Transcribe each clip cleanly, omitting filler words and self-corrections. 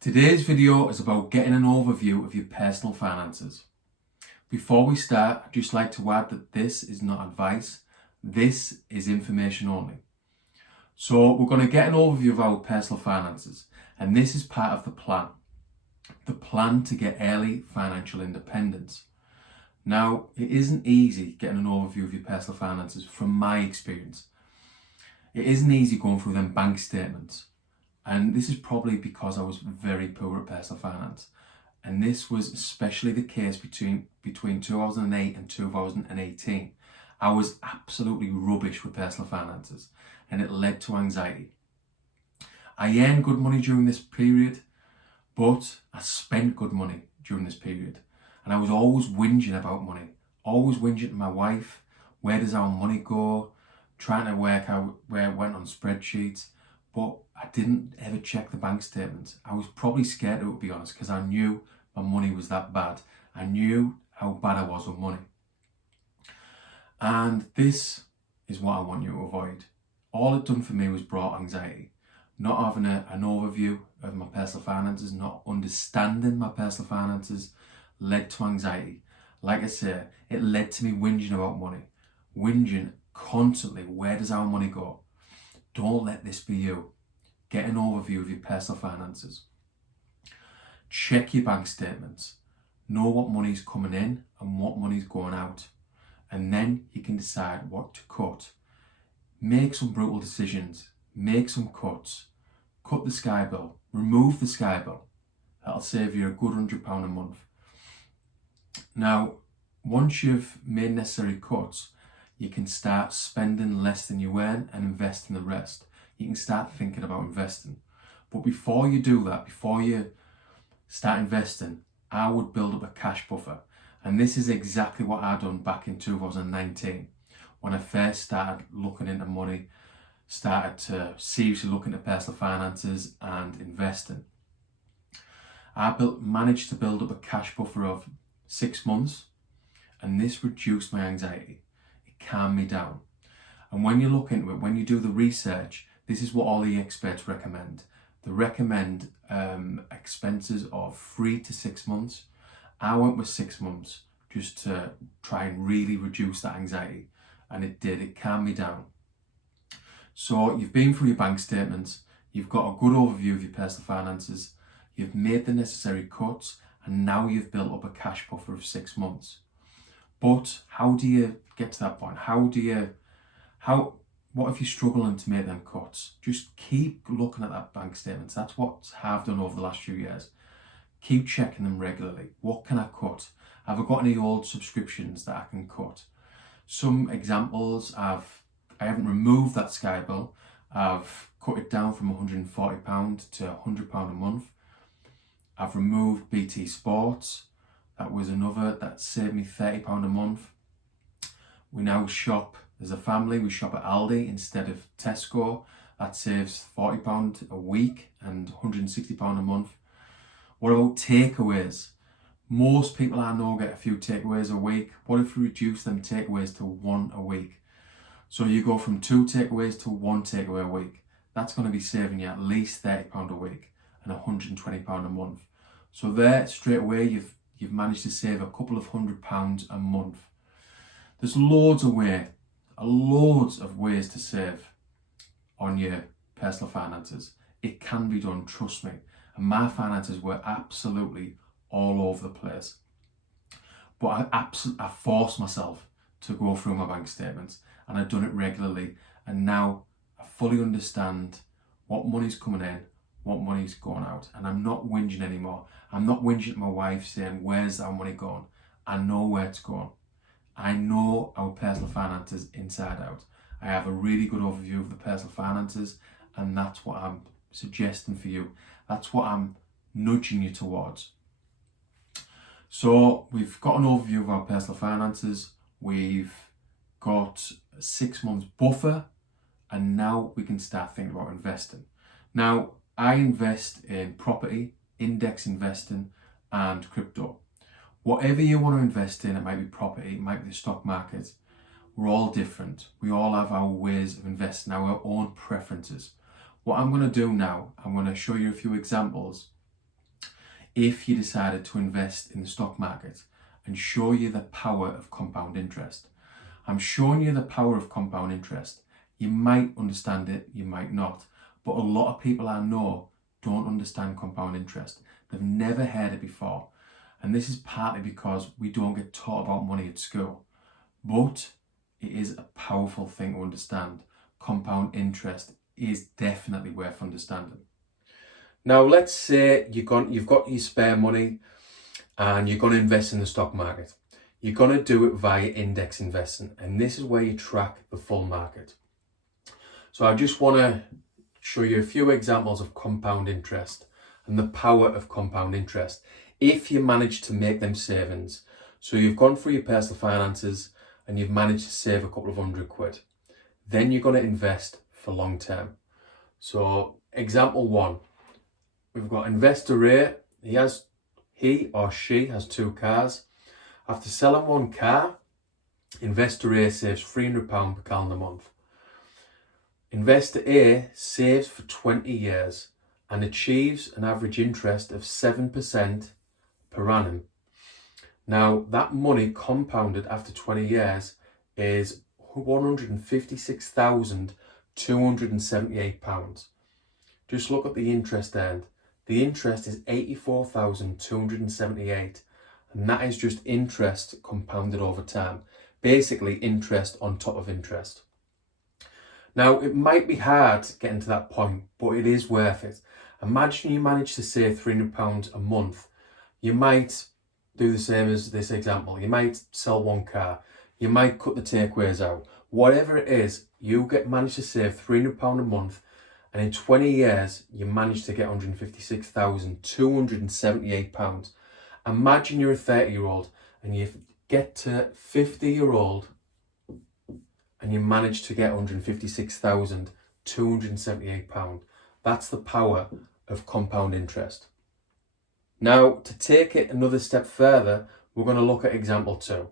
Today's video is about getting an overview of your personal finances. Before we start, I'd just like to add that this is not advice, this is information only. So we're going to get an overview of our personal finances, and this is part of the plan to get early financial independence. Now, it isn't easy getting an overview of your personal finances from my experience. It isn't easy going through them bank statements. And this is probably because I was very poor at personal finance. And this was especially the case between 2008 and 2018. I was absolutely rubbish with personal finances, and it led to anxiety. I earned good money during this period, but I spent good money during this period. And I was always whinging about money, always whinging to my wife, where does our money go, trying to work out where it went on spreadsheets. But I didn't ever check the bank statements. I was probably scared to be honest, because I knew my money was that bad. I knew how bad I was with money. And this is what I want you to avoid. All it done for me was brought anxiety. Not having an overview of my personal finances, not understanding my personal finances led to anxiety. Like I say, it led to me whinging about money. Whinging constantly, where does our money go? Don't let this be you. Get an overview of your personal finances. Check your bank statements. Know what money's coming in and what money's going out. And then you can decide what to cut. Make some brutal decisions. Make some cuts. Cut the Sky bill. Remove the Sky bill. That'll save you a good £100 a month. Now, once you've made necessary cuts, you can start spending less than you earn and investing the rest. You can start thinking about investing. But before you do that, before you start investing, I would build up a cash buffer. And this is exactly what I done back in 2019. When I first started looking into money, started to seriously look into personal finances and investing. I managed to build up a cash buffer of 6 months, and this reduced my anxiety. Calm me down. And when you look into it, when you do the research, this is what all the experts recommend. They recommend expenses of 3 to 6 months. I went with 6 months just to try and really reduce that anxiety, and it did. It calmed me down. So you've been through your bank statements, you've got a good overview of your personal finances, you've made the necessary cuts, and now you've built up a cash buffer of 6 months. But how do you get to that point? What if you're struggling to make them cuts? Just keep looking at that bank statements. That's what I've done over the last few years. Keep checking them regularly. What can I cut? Have I got any old subscriptions that I can cut? Some examples, I haven't removed that Sky bill. I've cut it down from £140 to £100 a month. I've removed BT Sports. That was another that saved me £30 a month. We now shop as a family. We shop at Aldi instead of Tesco. That saves £40 a week and £160 a month. What about takeaways? Most people I know get a few takeaways a week. What if we reduce them takeaways to 1 a week? So you go from 2 takeaways to 1 takeaway a week. That's going to be saving you at least £30 a week and £120 a month. So there, straight away, you've managed to save a couple of £100 a month. There's loads of ways to save on your personal finances. It can be done, trust me. And my finances were absolutely all over the place. But I forced myself to go through my bank statements, and I've done it regularly. And now I fully understand what money's coming in, what money's going out, and I'm not whinging anymore. I'm not whinging at my wife saying, where's our money going? I know where it's going. I know our personal finances inside out. I have a really good overview of the personal finances, and that's what I'm suggesting for you. That's what I'm nudging you towards. So we've got an overview of our personal finances. We've got a 6 months buffer, and now we can start thinking about investing. Now, I invest in property, index investing, and crypto. Whatever you want to invest in, it might be property, it might be the stock market. We're all different. We all have our ways of investing, our own preferences. What I'm going to do now, I'm going to show you a few examples if you decided to invest in the stock market and show you the power of compound interest. I'm showing you the power of compound interest. You might understand it, you might not, but a lot of people I know don't understand compound interest. They've never heard it before. And this is partly because we don't get taught about money at school. But it is a powerful thing to understand. Compound interest is definitely worth understanding. Now, let's say you've got your spare money and you're going to invest in the stock market. You're going to do it via index investing, and this is where you track the full market. So I just want to show you a few examples of compound interest and the power of compound interest if you manage to make them savings. So you've gone through your personal finances and you've managed to save a couple of £100. Then you're going to invest for long term. So example 1, we've got investor A. He or she has 2 cars. After selling 1 car, investor A saves £300 per calendar month. Investor A saves for 20 years and achieves an average interest of 7% per annum. Now, that money compounded after 20 years is £156,278. Just look at the interest earned. The interest is £84,278, and that is just interest compounded over time. Basically, interest on top of interest. Now, it might be hard getting to that point, but it is worth it. Imagine you manage to save £300 a month. You might do the same as this example. You might sell 1 car. You might cut the takeaways out. Whatever it is, you manage to save £300 a month, and in 20 years, you manage to get £156,278. Imagine you're a 30-year-old and you get to 50-year-old and you manage to get £156,278. That's the power of compound interest. Now, to take it another step further, we're going to look at example 2.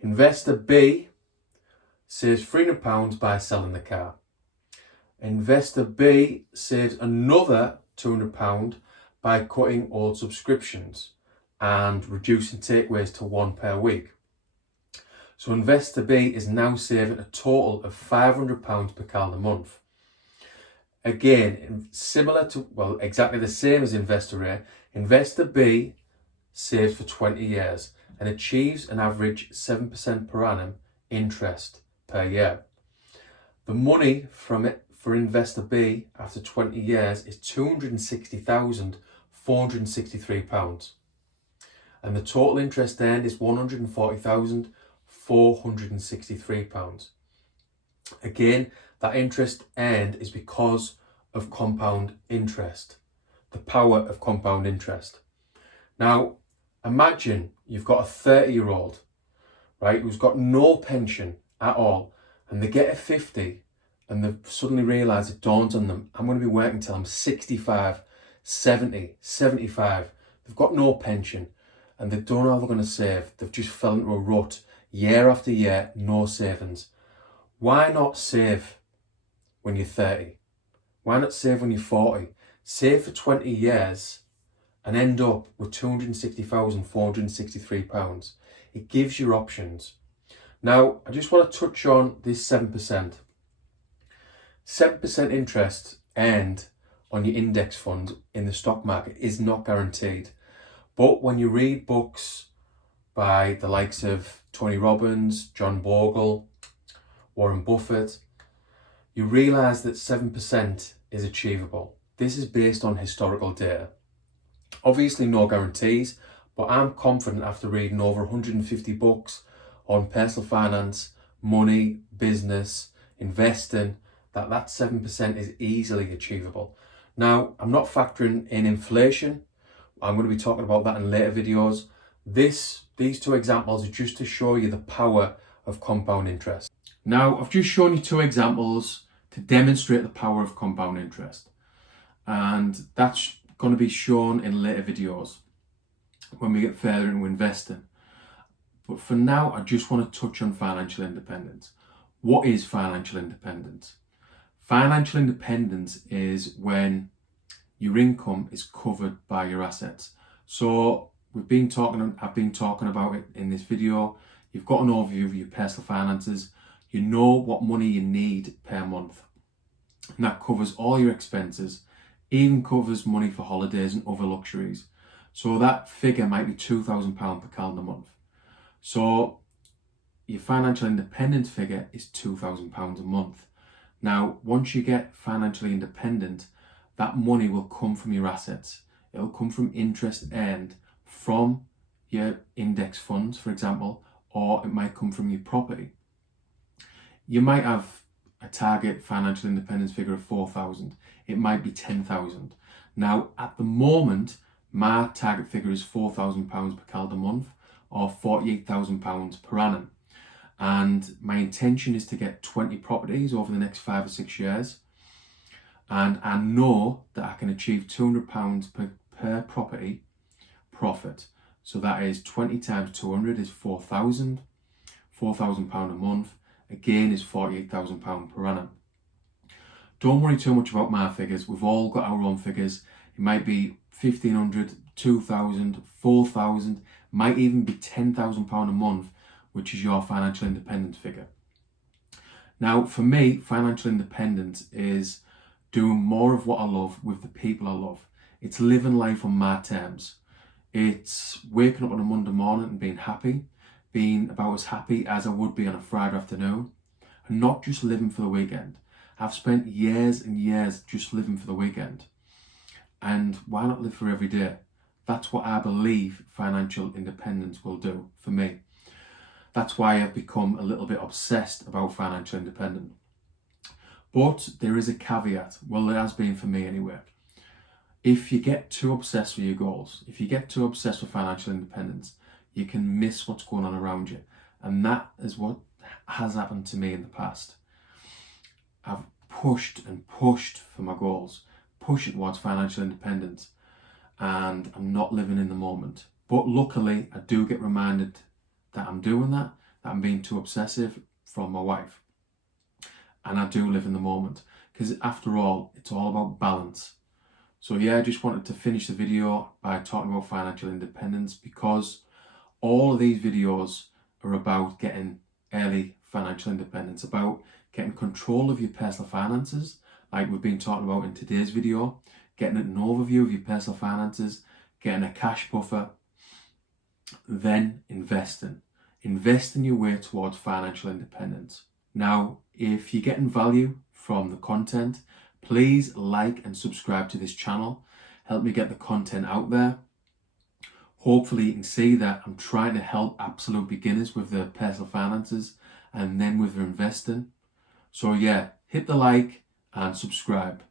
Investor B saves £300 by selling the car. Investor B saves another £200 by cutting old subscriptions and reducing takeaways to 1 per week. So investor B is now saving a total of £500 per calendar month. Again, exactly the same as investor A, investor B saves for 20 years and achieves an average 7% per annum interest per year. The money from it for investor B after 20 years is £260,463. And the total interest earned is £140,463. Again, that interest earned is because of compound interest, the power of compound interest. Now, imagine you've got a 30-year-old, right, who's got no pension at all, and they get a 50 and they suddenly realise it dawns on them, I'm going to be working till I'm 65, 70, 75. They've got no pension and they don't know how they're going to save. They've just fell into a rut year after year, no savings. Why not save when you're 30? Why not save when you're 40? Save for 20 years and end up with £260,463. It gives you options. Now, I just want to touch on this 7%. 7% interest earned on your index fund in the stock market is not guaranteed. But when you read books by the likes of Tony Robbins, John Bogle, Warren Buffett, you realise that 7% is achievable. This is based on historical data. Obviously no guarantees, but I'm confident after reading over 150 books on personal finance, money, business, investing, that 7% is easily achievable. Now, I'm not factoring in inflation. I'm going to be talking about that in later videos. These 2 examples are just to show you the power of compound interest. Now, I've just shown you 2 examples to demonstrate the power of compound interest. And that's going to be shown in later videos when we get further into investing. But for now, I just want to touch on financial independence. What is financial independence? Financial independence is when your income is covered by your assets. So I've been talking about it in this video. You've got an overview of your personal finances. You know what money you need per month. And that covers all your expenses, even covers money for holidays and other luxuries. So that figure might be £2,000 per calendar month. So your financial independence figure is £2,000 a month. Now, once you get financially independent, that money will come from your assets. It'll come from interest earned from your index funds, for example, or it might come from your property. You might have a target financial independence figure of 4,000. It might be 10,000. Now, at the moment, my target figure is £4,000 per calendar month, or £48,000 per annum. And my intention is to get 20 properties over the next 5 or 6 years. And I know that I can achieve £200 per property profit. So that is 20 times 200 is 4,000. £4,000 a month, again, is £48,000 per annum. Don't worry too much about my figures. We've all got our own figures. It might be 1,500, 2,000, 4,000, might even be £10,000 a month, which is your financial independence figure. Now, for me, financial independence is doing more of what I love with the people I love. It's living life on my terms. It's waking up on a Monday morning and being happy, being about as happy as I would be on a Friday afternoon, and not just living for the weekend. I've spent years and years just living for the weekend. And why not live for every day? That's what I believe financial independence will do for me. That's why I've become a little bit obsessed about financial independence. But there is a caveat. Well, it has been for me anyway. If you get too obsessed with your goals, if you get too obsessed with financial independence, you can miss what's going on around you. And that is what has happened to me in the past. I've pushed and pushed for my goals, pushing towards financial independence, and I'm not living in the moment. But luckily, I do get reminded that I'm doing that I'm being too obsessive from my wife. And I do live in the moment, because after all, it's all about balance. So yeah, I just wanted to finish the video by talking about financial independence, because all of these videos are about getting early financial independence, about getting control of your personal finances, like we've been talking about in today's video, getting an overview of your personal finances, getting a cash buffer, then investing. Investing your way towards financial independence. Now, if you're getting value from the content, please like and subscribe to this channel. Help me get the content out there. Hopefully you can see that I'm trying to help absolute beginners with their personal finances and then with their investing. So yeah, hit the like and subscribe.